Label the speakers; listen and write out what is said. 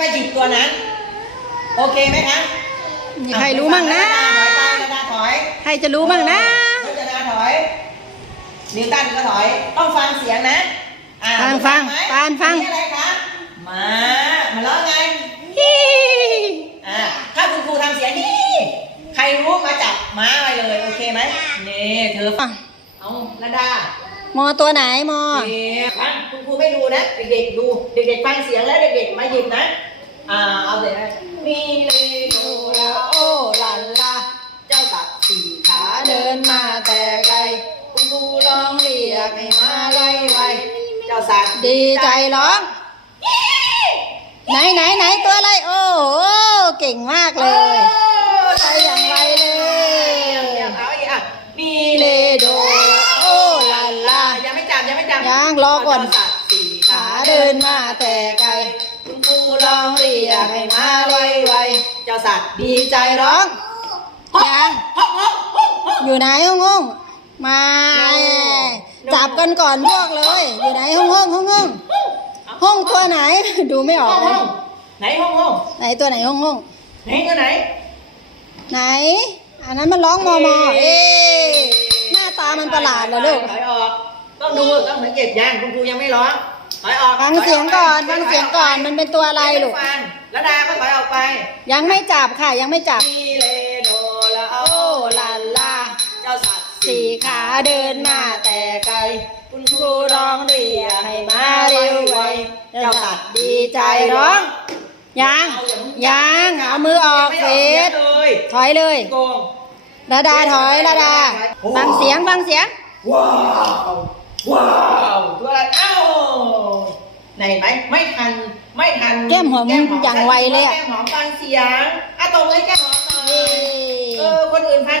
Speaker 1: ไปหยิบตัวนั้น โอเคไหมคะ
Speaker 2: มีใครรู้มั่งนะ
Speaker 1: ถอยไประดาถอย
Speaker 2: ใครจะรู้มั่งนะ
Speaker 1: รัชดาถอย นิวตันก็ถอย ต้องฟังเสียงนะอ่า
Speaker 2: ฟังฟัง
Speaker 1: ไหม
Speaker 2: ปานฟัง
Speaker 1: อัอะไรคะมามาแล้วไง
Speaker 2: ฮิ
Speaker 1: อ่าถ้าคุณครูทำเสียงนี้ใครรู้มาจับม้าไปเลยโอเคไหมนี่เธอฟังเอาระดา
Speaker 2: มอตัวไหนมอ
Speaker 1: นี่ฟังคุณครูไม่ดูนะ เด็กๆดู เด็กๆฟังเสียงแล้วเด็กๆมาหยิบนะ อ่าเอาเสร็จแล้วมีเลโดลาโอลาลาเจ้าตัดสี่ขาเดินมาแต่ไกลคุณครูร้องเรียกให้มาไล่ไวเจ้าสัตว์
Speaker 2: ดีใจร้อง ไหนไหนไหนตัวอะไรโอ้โหเก่งมากเลยไปอย่างไวเลย
Speaker 1: เอาอีกอะมี
Speaker 2: เล
Speaker 1: เล
Speaker 2: โด
Speaker 1: โด
Speaker 2: โอลาลา
Speaker 1: ยังไม่จับยังไม่จับ
Speaker 2: ยังรอก่อน
Speaker 1: เจ้าสัตว์สี่ขา
Speaker 2: ขา
Speaker 1: เดิ
Speaker 2: เดิ
Speaker 1: น
Speaker 2: น
Speaker 1: มา
Speaker 2: มาแต่ไกล
Speaker 1: คุณครูร้องเรียกให้มาไวไวเจ้าสัตว์ดี
Speaker 2: ดีใจร้องยัง
Speaker 1: ฮ้องฮ้องฮ้องฮ้อง
Speaker 2: อยู่ไหนห้องห้องมาจับกันก่อนพวกเลย อยู่ไหนห้องห้องห้องห้องห้องตัวไหน ดูไม่อ
Speaker 1: ห้
Speaker 2: อ
Speaker 1: อกงห้องไหนห้องห้อง
Speaker 2: ไหนตัวไหนห้องห้อง
Speaker 1: ไหนตัวไหน
Speaker 2: ไหน อันนั้นมันร้องมอมอเอ๊ะหน้าตามันประหลาดเหรอลูก
Speaker 1: ถอยออกต้องดูต้องสังเกตยังคุณครูยังไม่ร้อง ถอยออก
Speaker 2: ฟังเสียงก่อนฟังเสียงก่อนมันเป็นตัวอะไรลูก
Speaker 1: ม่ฟังแล้วดาก็ถอยออกไป
Speaker 2: ยังไม่จับค่ะ ยังไม่จับ
Speaker 1: มีเลโดละโอ
Speaker 2: โอ้ลาลา
Speaker 1: เจ้าสัตว์
Speaker 2: สี่ขาเดินมาแต่ไกล คุณครูร้องเรียกให้มาเร็วไวเจ้าสัตว์ดีใจร้องยังยังเอามือออกเฟส
Speaker 1: เลย
Speaker 2: ถอยเลย
Speaker 1: โกง
Speaker 2: ระดาถอยระดาฟังเสียงฟังเสียง
Speaker 1: ว้าวว้าวตัวอะไรเอ้า ไหนไหมไม่ทันไม่ทัน
Speaker 2: แก้มหอมอย่างไวเลยอะ
Speaker 1: แก้มหอมฟังเสียงอะตบมือให้แก้มหอมหน่อย
Speaker 2: เอ
Speaker 1: อคนอื่นฟัง